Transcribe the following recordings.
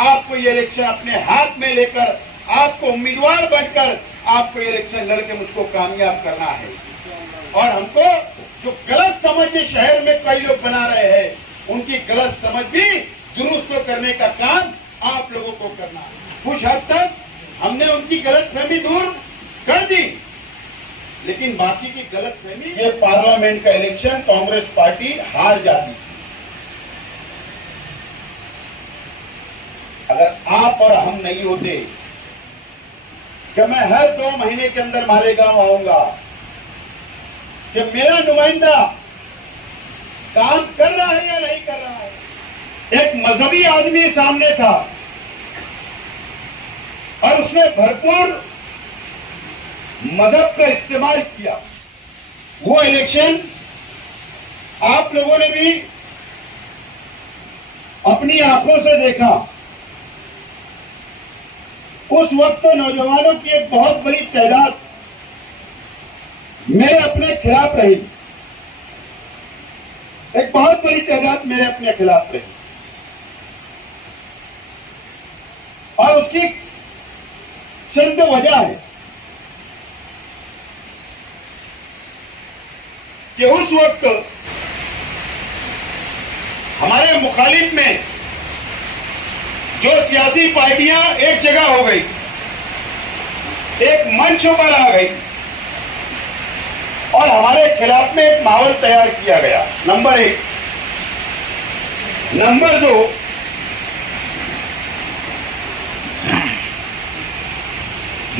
आपको ये इलेक्शन अपने हाथ में लेकर, आपको उम्मीदवार बनकर आपको ये इलेक्शन लड़के मुझको कामयाब करना है। और हमको जो गलत समझ ये शहर में कई लोग बना रहे हैं, उनकी गलत समझ भी दुरुस्त करने का काम आप लोगों को करना है। कुछ हद तक हमने उनकी गलतफहमी दूर कर दी, लेकिन बाकी की गलतफहमी, ये पार्लियामेंट का इलेक्शन कांग्रेस पार्टी हार जाती थी। अगर आप और हम नहीं होते कि मैं हर 2 महीने के अंदर मालेगांव आऊंगा, कि मेरा नुमाइंदा काम कर रहा है या नहीं कर रहा है। एक मजहबी आदमी सामने था और उसने भरपूर मजहब का इस्तेमाल किया। वो इलेक्शन आप लोगों ने भी अपनी आंखों से देखा। उस वक्त तो नौजवानों की एक बहुत बड़ी तादाद मेरे अपने खिलाफ रही, एक बहुत बड़ी तादाद मेरे अपने खिलाफ रही। और उसकी चंद वजह है कि उस वक्त हमारे मुखालिफ में जो सियासी पार्टियां एक जगह हो गई, एक मंच पर आ गई और हमारे खिलाफ में एक माहौल तैयार किया गया। नंबर 1। नंबर 2,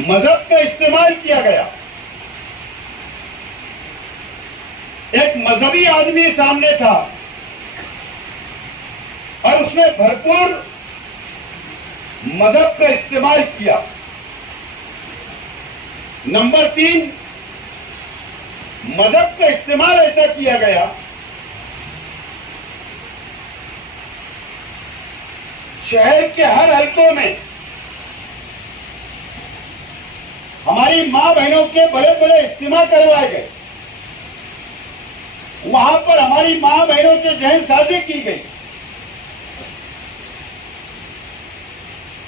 मजहब का इस्तेमाल किया गया। एक मजहबी आदमी सामने था और उसने भरपूर मजहब का इस्तेमाल किया। नंबर 3, मजहब का इस्तेमाल ऐसा किया गया शहर के हर हलकों में हमारी मां बहनों के बड़े बड़े इज्तिमा करवाए गए। वहां पर हमारी मां बहनों के जहन साजी की गई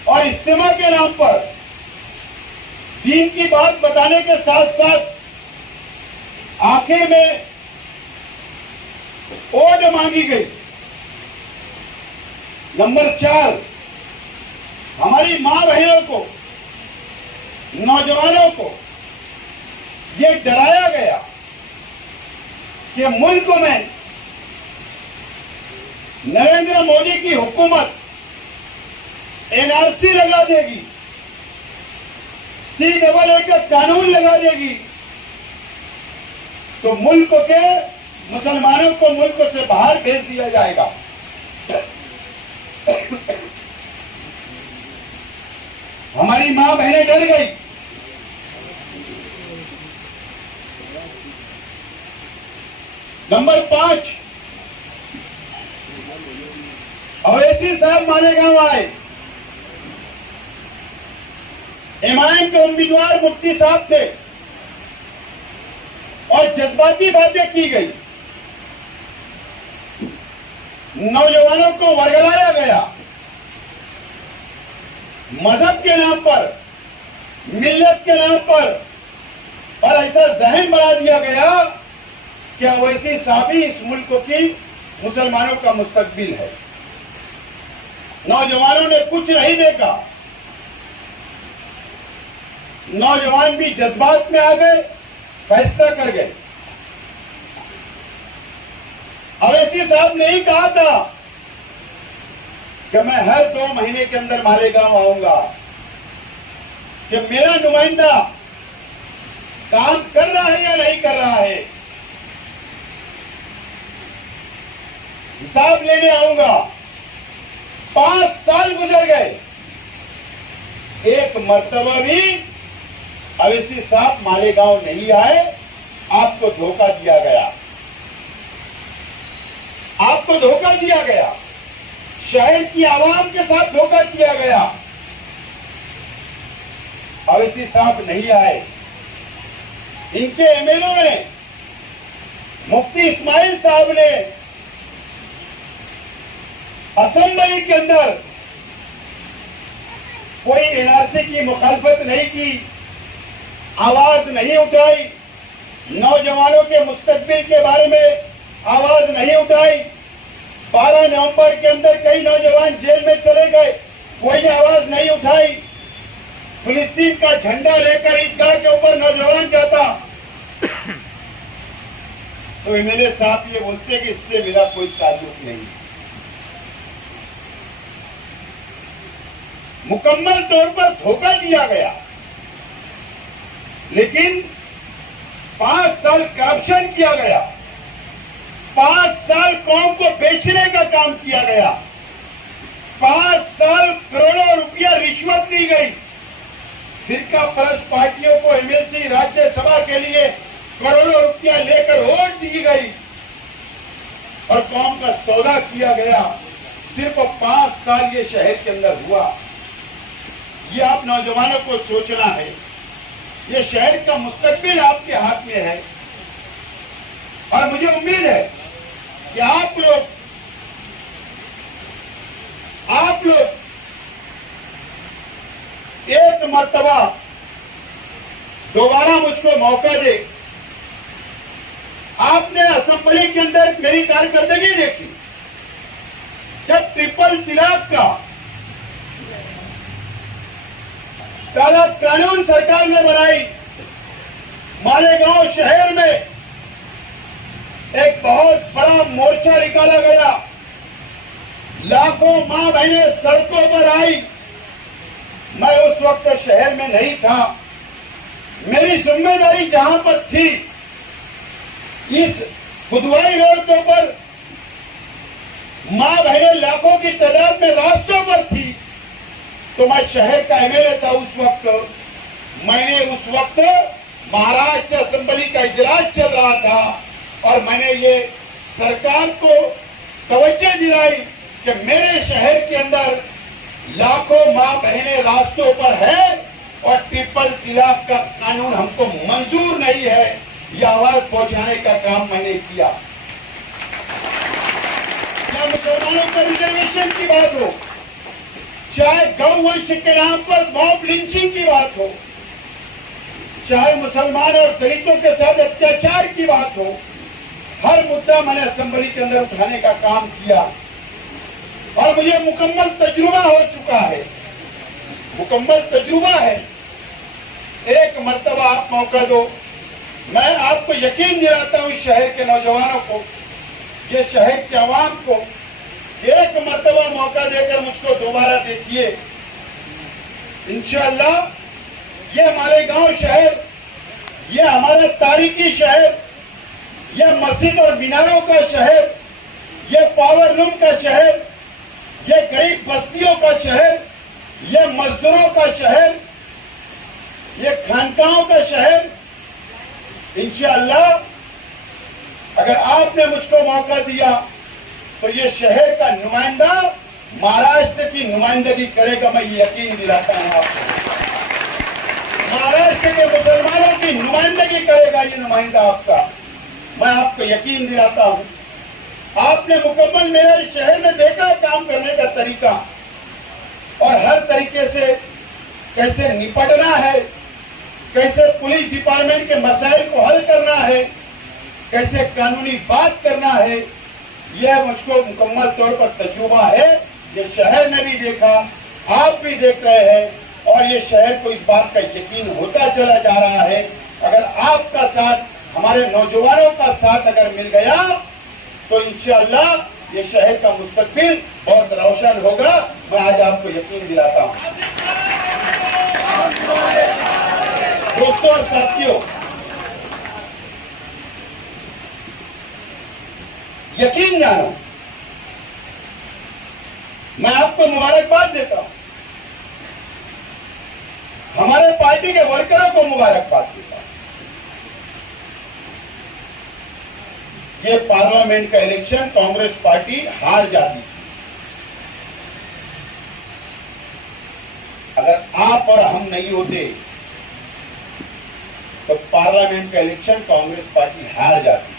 और इज्तिमा के नाम पर दीन की बात बताने के साथ साथ आखिर में ओट मांगी गई। नंबर 4, हमारी मां बहनों को, नौजवानों को यह डराया गया कि मुल्क में नरेंद्र मोदी की हुकूमत एनआरसी लगा देगी, CAA का कानून लगा देगी, तो मुल्क के मुसलमानों को मुल्क से बाहर भेज दिया जाएगा। हमारी मां बहनें डर गई। नंबर 5, अवैसी साहब मालेगांव आए। MIM के उम्मीदवार मुफ्ती साहब थे और जज्बाती बातें की गई, नौजवानों को वर्गलाया गया, मजहब के नाम पर, मिल्लत के नाम पर, और ऐसा जहन बना दिया गया कि अवैसी साहब ही इस मुल्क की मुसलमानों का मुस्तकबिल है। नौजवानों ने कुछ नहीं देखा, नौजवान भी जज्बात में आ गए, फैसला कर गए। अवैसी साहब ने ही कहा था कि मैं हर 2 महीने के अंदर मालेगांव आऊंगा, कि मेरा नुमाइंदा काम कर रहा है या नहीं कर रहा है, हिसाब लेने आऊंगा। 5 साल गुजर गए, एक मर्तबा भी अवैसी साहब मालेगांव नहीं आए। आपको धोखा दिया गया, आपको धोखा दिया गया, शहर की आवाम के साथ धोखा किया गया। अवैसी साहब नहीं आए। इनके MLA ने, मुफ्ती इस्माइल साहब ने, असेंबली के अंदर एनआरसी की मुखालफत नहीं की, आवाज नहीं उठाई, नौजवानों के मुस्तकबिल के बारे में आवाज नहीं उठाई। 12 नवंबर के अंदर कई नौजवान जेल में चले गए, कोई आवाज नहीं उठाई। फिलिस्तीन का झंडा लेकर ईदगाह के ऊपर नौजवान जाता तो एमएलए साहब ये बोलते कि इससे मेरा कोई ताल्लुक नहीं। मुकम्मल तौर पर धोखा दिया गया, लेकिन 5 साल करप्शन किया गया, 5 साल कौम को बेचने का काम किया गया, 5 साल करोड़ों रुपया रिश्वत ली गई। फिरका परस्त पार्टियों को एमएलसी राज्यसभा के लिए करोड़ों रुपया लेकर वोट दी गई और कौम का सौदा किया गया। सिर्फ 5 साल ये शहर के अंदर हुआ। ये आप नौजवानों को सोचना है, ये शहर का मुस्तकबिल आपके हाथ में है और मुझे उम्मीद है कि आप लोग एक मर्तबा दोबारा मुझको मौका दे। आपने असेंबली के अंदर मेरी कारकर्दगी देखी, जब ट्रिपल तलाक का काला कानून सरकार ने बनाई, मालेगांव शहर में एक बहुत बड़ा मोर्चा निकाला गया, लाखों मां बहनें सड़कों पर आई। मैं उस वक्त शहर में नहीं था, मेरी जिम्मेदारी जहां पर थी, इस बुधवाई रोड के ऊपर मां बहनें लाखों की तादाद में रास्तों पर थी, तो मैं शहर का एमएलए था उस वक्त। मैंने उस वक्त महाराष्ट्र असेंबली का इजलास चल रहा था और मैंने ये सरकार को तवज्जो दिलाई कि मेरे शहर के अंदर लाखों मां बहनें रास्तों पर है और ट्रिपल तलाक का कानून हमको मंजूर नहीं है। यह आवाज पहुंचाने का काम मैंने किया। क्या मुसलमानों का रिजर्वेशन की बात हो, चाहे गौवंश के नाम पर मॉब लिंचिंग की बात हो, चाहे मुसलमान और दलितों के साथ अत्याचार की बात हो, हर मुद्दा मैंने असेंबली के अंदर उठाने का काम किया और मुझे मुकम्मल तजुर्बा हो चुका है, मुकम्मल तजुर्बा है। एक मर्तबा आप मौका दो, मैं आपको यकीन दिलाता हूं, इस शहर के नौजवानों को, ये शहर के अवाम को, एक मर्तबा मौका देकर मुझको दोबारा देखिए। इंशाअल्लाह ये मालेगांव शहर, ये हमारा तारीखी शहर, ये मस्जिद और मीनारों का शहर, ये पावर लूम का शहर, ये गरीब बस्तियों का शहर, ये मजदूरों का शहर, ये खानकाहों का शहर। इंशाअल्लाह अगर आपने मुझको मौका दिया तो ये शहर का नुमाइंदा महाराष्ट्र की नुमाइंदगी करेगा, मैं यकीन दिलाता हूं आपको। महाराष्ट्र के मुसलमानों की नुमाइंदगी करेगा ये नुमाइंदा आपका, मैं आपको यकीन दिलाता हूं। आपने मुकम्मल मेरे शहर में देखा काम करने का तरीका और हर तरीके से कैसे निपटना है, कैसे पुलिस डिपार्टमेंट के मसाइल को हल करना है, कैसे कानूनी बात करना है, यह मुझको मुकम्मल तौर पर तजुर्बा है। ये शहर ने भी देखा, आप भी देख रहे हैं और ये शहर को इस बात का यकीन होता चला जा रहा है। अगर आपका साथ, हमारे नौजवानों का साथ अगर मिल गया तो इंशाअल्लाह ये शहर का मुस्तकबिल बहुत रोशन होगा, मैं आज आपको यकीन दिलाता हूं। दोस्तों और साथियों, यकीन जानो, मैं आपको मुबारकबाद देता हूं, हमारे पार्टी के वर्करों को मुबारकबाद देता हूं। ये पार्लियामेंट का इलेक्शन कांग्रेस पार्टी हार जाती थी, अगर आप और हम नहीं होते तो पार्लियामेंट का इलेक्शन कांग्रेस पार्टी हार जाती।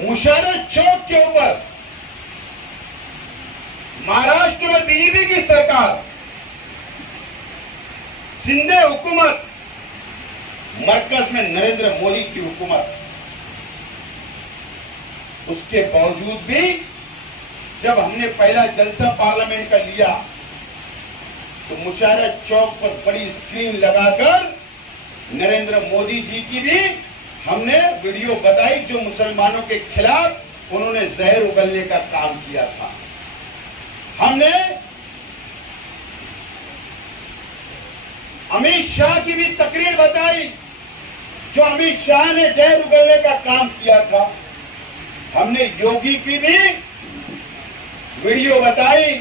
मुशारफ चौक के ऊपर महाराष्ट्र में बीजेपी की सरकार, शिंदे हुकूमत, मरकज में नरेंद्र मोदी की हुकूमत, उसके बावजूद भी जब हमने पहला जलसा पार्लियामेंट का लिया तो मुशायरा चौक पर बड़ी स्क्रीन लगाकर नरेंद्र मोदी जी की भी हमने वीडियो बताई, जो मुसलमानों के खिलाफ उन्होंने जहर उगलने का काम किया था। हमने अमित शाह की भी तकरीर बताई, जो अमित शाह ने जहर उगलने का काम किया था। हमने योगी की भी वीडियो बताई,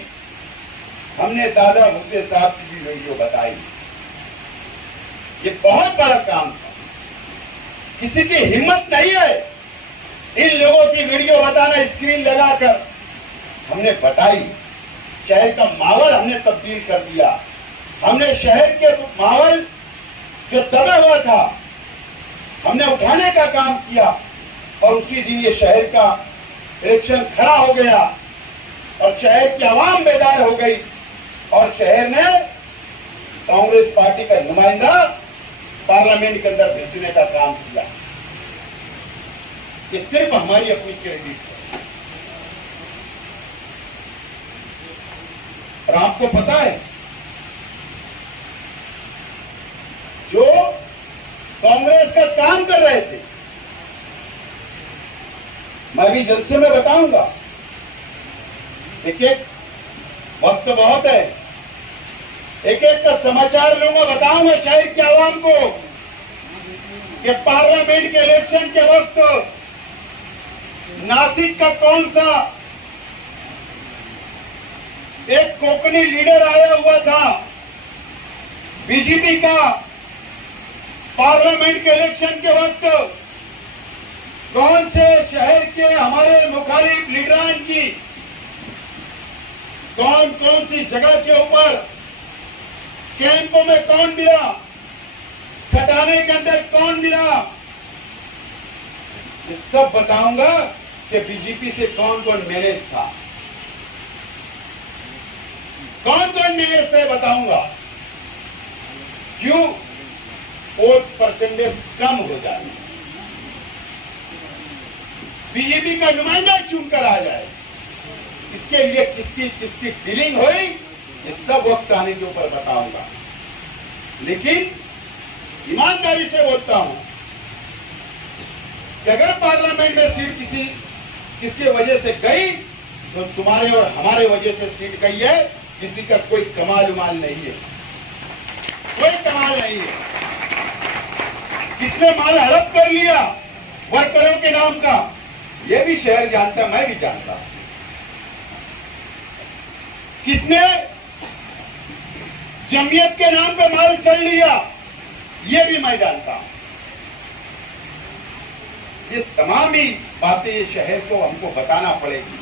हमने दादा भुसे साहब की भी वीडियो बताई। ये बहुत बड़ा काम था, किसी की हिम्मत नहीं है इन लोगों की वीडियो बताना स्क्रीन लगाकर। हमने बताई, शहर का माहौल हमने तब्दील कर दिया। हमने शहर के माहौल जो दबा हुआ था हमने उठाने का काम किया, और उसी दिन ये शहर का इलेक्शन खड़ा हो गया और शहर की आवाम बेदार हो गई, और शहर ने कांग्रेस पार्टी का नुमाइंदा पार्लियामेंट के अंदर भेजने का काम किया। ये सिर्फ हमारी अपनी क्रेडिट है। और आपको पता है, जो कांग्रेस का काम कर रहे थे, मैं भी जल्द से मैं बताऊंगा, एक एक वक्त बहुत है, एक एक का समाचार लूंगा, बताऊंगा शहर के आवाम को कि पार्लियामेंट के इलेक्शन के वक्त नासिक का कौन सा एक कोंकणी लीडर आया हुआ था बीजेपी का, पार्लियामेंट के इलेक्शन के वक्त कौन से शहर के हमारे मुखालिफ लीडरान की कौन कौन सी जगह के ऊपर कैंपों में कौन मिला, सटाने के अंदर कौन मिला, ये सब बताऊंगा कि बीजेपी से कौन कौन मैनेज था, कौन कौन मैनेज था बताऊंगा। क्यों वोट परसेंटेज कम हो जाए, बीजेपी का नुमाइंदा चुनकर आ जाए, इसके लिए किसकी किसकी डीलिंग हुई, ये सब वक्त आने के ऊपर बताऊंगा। लेकिन ईमानदारी से बोलता हूं कि अगर पार्लियामेंट में सीट किसकी वजह से गई तो तुम्हारे और हमारे वजह से सीट गई है, किसी का कोई कमाल उमाल नहीं है, कोई कमाल नहीं है। किसने माल हड़प कर लिया वर्करों के नाम का, यह भी शहर जानता, मैं भी जानता। किसने जमीयत के नाम पे माल चल लिया, यह भी मैं जानता हूं। ये तमाम ही बातें ये शहर को हमको बताना पड़ेगी।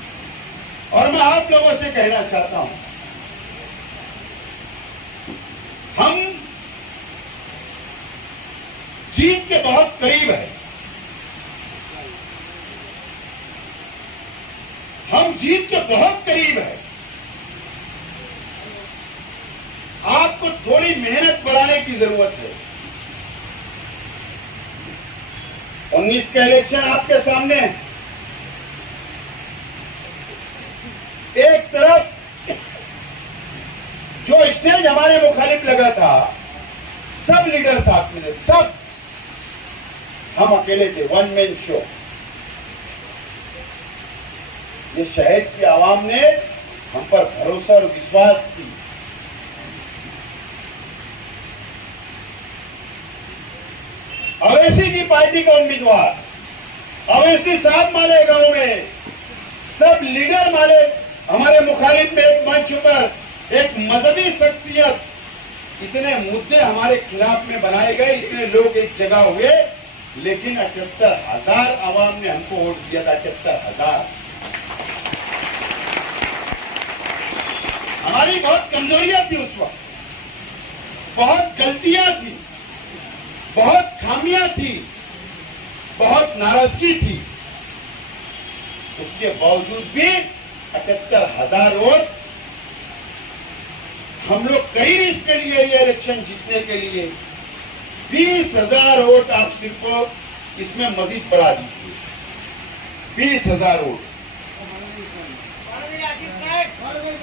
और मैं आप लोगों से कहना चाहता हूं, हम जीत के बहुत करीब है, हम जीत के बहुत करीब है। आपको थोड़ी मेहनत बढ़ाने की जरूरत है। 19 का इलेक्शन आपके सामने है। एक तरफ जो स्टेज हमारे मुखालिफ लगा था, सब लीडर साथ में थे, सब, हम अकेले थे, वन मैन शो। ये शहर की आवाम ने हम पर भरोसा और विश्वास की। अवैसी की पार्टी का उम्मीदवार, अवैसी साहब माले गांव में सब लीडर माले हमारे मुखालिफ में एक मंच पर एक मजहबी शख्सियत, इतने मुद्दे हमारे खिलाफ में बनाए गए, इतने लोग एक जगह हुए, लेकिन 78,000 आवाम ने हमको वोट दिया था। 78,000। हमारी बहुत कमजोरियां थी उस वक्त, बहुत गलतियां थी, बहुत खामियां थी, बहुत नाराजगी थी। उसके बावजूद भी 78,000 वोट हम लोग कहीं नहीं इसके लिए ये इलेक्शन जीतने के लिए 20,000 वोट आप सिर्फ इसमें मजीद बढ़ा दीजिए, 20,000 वोट,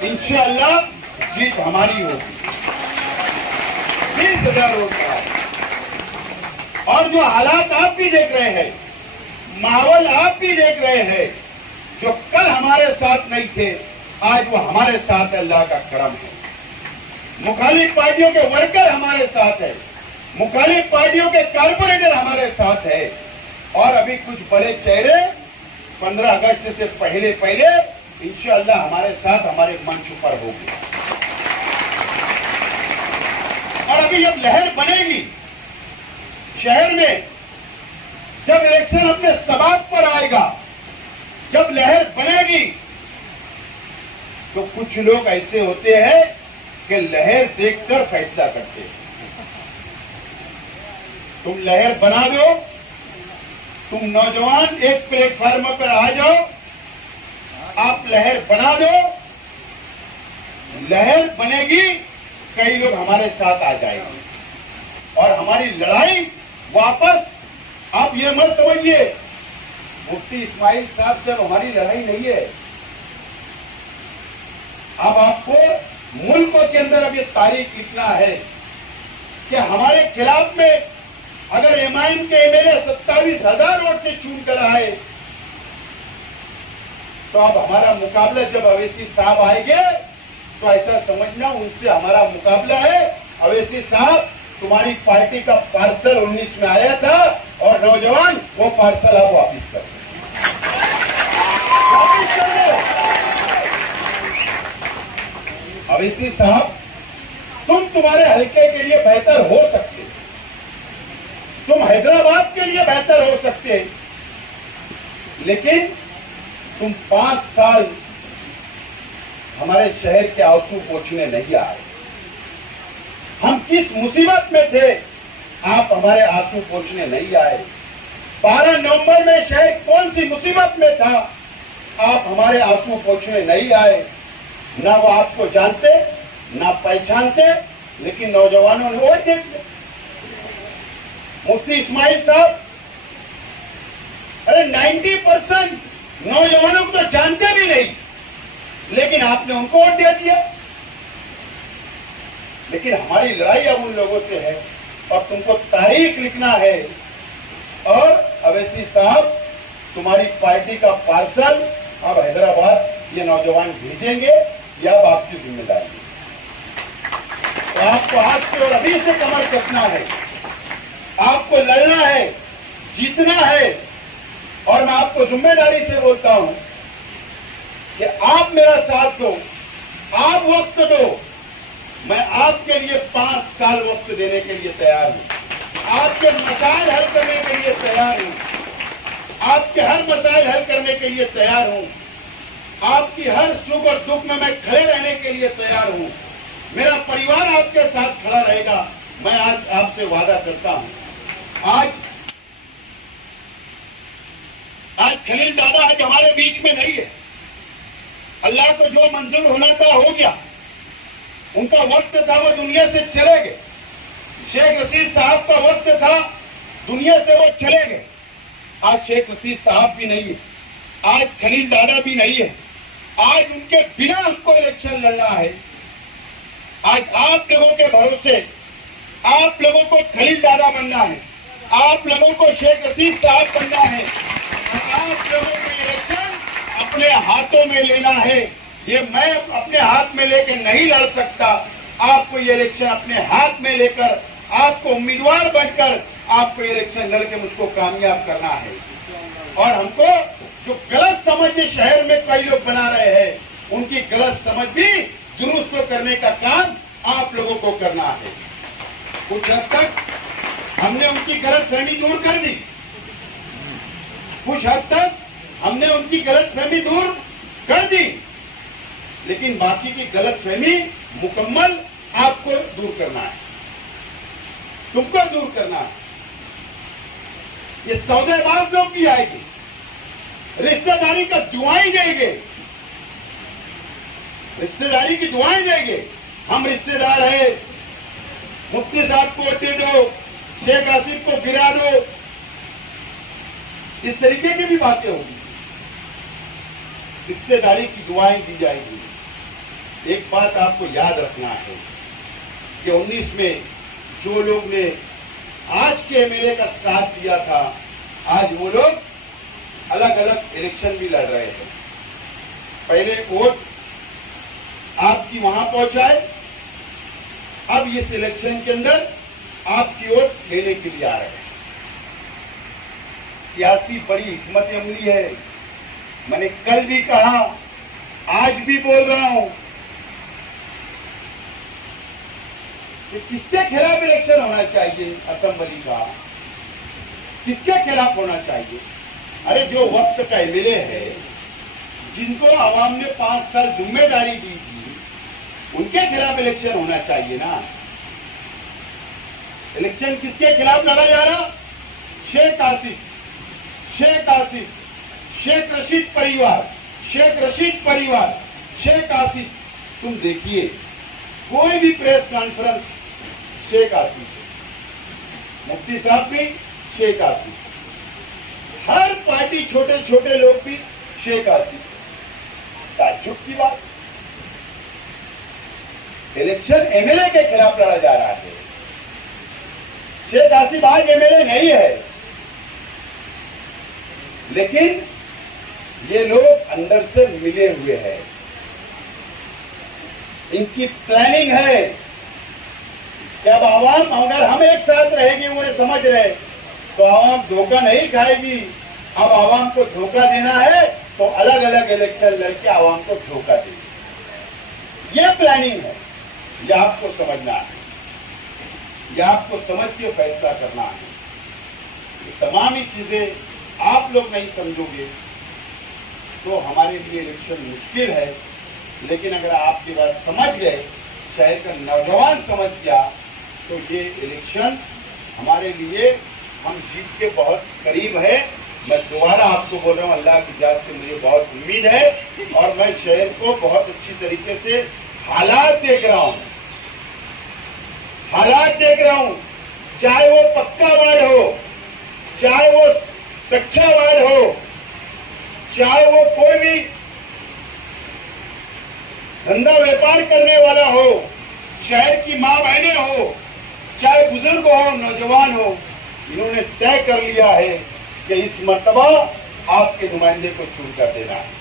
इंशाअल्लाह जीत हमारी होगी। 20,000 वोट बढ़ा। और जो हालात आप भी देख रहे हैं, माहौल आप भी देख रहे हैं, जो कल हमारे साथ नहीं थे आज वो हमारे साथ है, अल्लाह का करम है। मुखालिफ पार्टियों के वर्कर हमारे साथ है, मुखालिफ पार्टियों के कारपोरेटर हमारे साथ है, और अभी कुछ बड़े चेहरे 15 अगस्त से पहले इंशाअल्लाह हमारे साथ हमारे मंच पर होंगे। और अभी जब लहर बनेगी शहर में, जब इलेक्शन अपने सबाब पर आएगा, जब लहर बनेगी, तो कुछ लोग ऐसे होते हैं कि लहर देखकर फैसला करते हैं। तुम लहर बना दो, तुम नौजवान एक प्लेटफॉर्म पर आ जाओ, आप लहर बना दो, लहर बनेगी, कई लोग हमारे साथ आ जाएंगे और हमारी लड़ाई वापस। आप ये मत समझिए मुफ्ती इस्माइल साहब से हमारी लड़ाई नहीं है। अब आपको मुल्क के अंदर अब ये तारीख इतना है कि हमारे खिलाफ में अगर एमआईएम के एमएलए 27,000 वोट से चुन कर आए, तो अब हमारा मुकाबला जब अवैसी साहब आएंगे तो ऐसा समझना उनसे हमारा मुकाबला है। अवैसी साहब, तुम्हारी पार्टी का पार्सल 19 में आया था और नौजवान वो पार्सल आप वापिस कर दो। अवैसी साहब, तुम तुम्हारे हल्के के लिए बेहतर हो सकते, तुम हैदराबाद के लिए बेहतर हो सकते, लेकिन तुम 5 साल हमारे शहर के आंसू पोंछने नहीं आए। हम किस मुसीबत में थे, आप हमारे आंसू पोंछने नहीं आए। 12 नवंबर में शहर कौन सी मुसीबत में था, आप हमारे आंसू पोंछने नहीं आए। ना वो आपको जानते ना पहचानते, लेकिन नौजवानों ने वोट दे दिया। मुफ्ती इस्माइल साहब, अरे 90% नौजवानों को तो जानते भी नहीं, लेकिन आपने उनको वोट दे दिया। लेकिन हमारी लड़ाई अब उन लोगों से है और तुमको तारीख लिखना है। और अवैसी साहब, तुम्हारी पार्टी का पार्सल अब हैदराबाद ये नौजवान भेजेंगे, यह अब आपकी जिम्मेदारी है। तो आपको आज से और अभी से कमर कसना है, आपको लड़ना है, जीतना है। और मैं आपको जिम्मेदारी से बोलता हूं कि आप मेरा साथ दो, आप वक्त दो, मैं आपके लिए 5 साल वक्त देने के लिए तैयार हूं। आपके मसाइल हल करने के लिए तैयार हूं, आपके हर मसाइल हल करने के लिए तैयार हूं, आपकी हर सुख और दुख में मैं खड़े रहने के लिए तैयार हूं। मेरा परिवार आपके साथ खड़ा रहेगा, मैं आज आपसे वादा करता हूं। आज खलील दादा आज हमारे बीच में नहीं है। अल्लाह को जो मंजूर होना था हो गया, उनका वक्त था वो दुनिया से चले गए। शेख रशीद साहब का वक्त था, दुनिया से वो चले गए। आज शेख रशीद साहब भी नहीं है, आज खलील दादा भी नहीं है। आज उनके बिना हमको इलेक्शन लड़ना है। आज आप लोगों के भरोसे, आप लोगों को खलील दादा बनना है, आप लोगों को शेख रशीद साहब बनना है, आप लोगों को इलेक्शन अपने हाथों में लेना है। ये मैं अपने हाथ में लेकर नहीं लड़ सकता, आपको ये इलेक्शन अपने हाथ में लेकर, आपको उम्मीदवार बनकर आपको इलेक्शन लड़के मुझको कामयाब करना है। और हमको जो गलत समझ शहर में कई लोग बना रहे हैं, उनकी गलत समझ भी दुरुस्त करने का काम आप लोगों को करना है। कुछ हद तक हमने उनकी गलतफहमी दूर कर दी, कुछ हद तक हमने उनकी गलतफहमी दूर कर दी, लेकिन बाकी की गलतफहमी मुकम्मल आपको दूर करना है, तुमको दूर करना है। ये सौदेबाज लोग भी आएंगे, रिश्तेदारी का दुआएं देंगे, रिश्तेदारी की दुआएं देंगे, हम रिश्तेदार हैं, मुफ्ती साहब को वोट दे दो, शेख आसिफ को गिरा दो, इस तरीके की भी बातें होगी। रिश्तेदारी की दुआएं दी जाएगी। एक बात आपको याद रखना है कि 19 में जो लोग ने आज के एमएलए का साथ दिया था, आज वो लोग अलग अलग इलेक्शन भी लड़ रहे हैं। पहले वोट आपकी वहां पहुंचाए, अब इस इलेक्शन के अंदर आपकी वोट लेने के लिए आ रहे हैं। सियासी बड़ी हिकमत अमली है। मैंने कल भी कहा, आज भी बोल रहा हूं कि किसके खिलाफ इलेक्शन होना चाहिए असेंबली का, किसके खिलाफ होना चाहिए? अरे जो वक्त का एमएलए है, जिनको आवाम ने 5 साल जिम्मेदारी दी थी, उनके खिलाफ इलेक्शन होना चाहिए ना। इलेक्शन किसके खिलाफ लड़ा जा रहा? शेख आसिफ, शेख आसिफ, शेख रशीद परिवार, शेख रशीद परिवार, शेख आसिफ। तुम देखिए कोई भी प्रेस कॉन्फ्रेंस शेख आसिफ, मुफ्ती साहब भी शेख आसिफ, हर पार्टी छोटे छोटे लोग भी शेख आसिफ। ताज्जुब की बात, इलेक्शन एमएलए के खिलाफ लड़ा जा रहा है। शेख आसिफ आज एमएलए नहीं है, लेकिन ये लोग अंदर से मिले हुए हैं। इनकी प्लानिंग है कि अब आवाम, अगर हम एक साथ रहेंगे, वो समझ रहे, तो आवाम धोखा नहीं खाएगी। अब आवाम को धोखा देना है तो अलग अलग इलेक्शन लड़के आवाम को धोखा देंगे। ये प्लानिंग है, ये आपको समझना है, ये आपको समझ के फैसला करना है। ये तमाम ही चीजें आप लोग नहीं समझोगे तो हमारे लिए इलेक्शन मुश्किल है। लेकिन अगर आपकी बात समझ गए, शहर का नौजवान समझ गया, तो ये इलेक्शन हमारे लिए, हम जीत के बहुत करीब है। मैं दोबारा आपको बोल रहा हूँ, अल्लाह की इजाज़त से मुझे बहुत उम्मीद है और मैं शहर को बहुत अच्छी तरीके से हालात देख रहा हूँ, हालात देख रहा हूँ। चाहे वो पक्का वार्ड हो, चाहे वो कच्चा वार्ड हो, चाहे वो कोई भी धंधा व्यापार करने वाला हो, शहर की मां बहनें हो, चाहे बुजुर्ग हो, नौजवान हो, इन्होंने तय कर लिया है कि इस मर्तबा आपके नुमाइंदे को चुन कर देना है।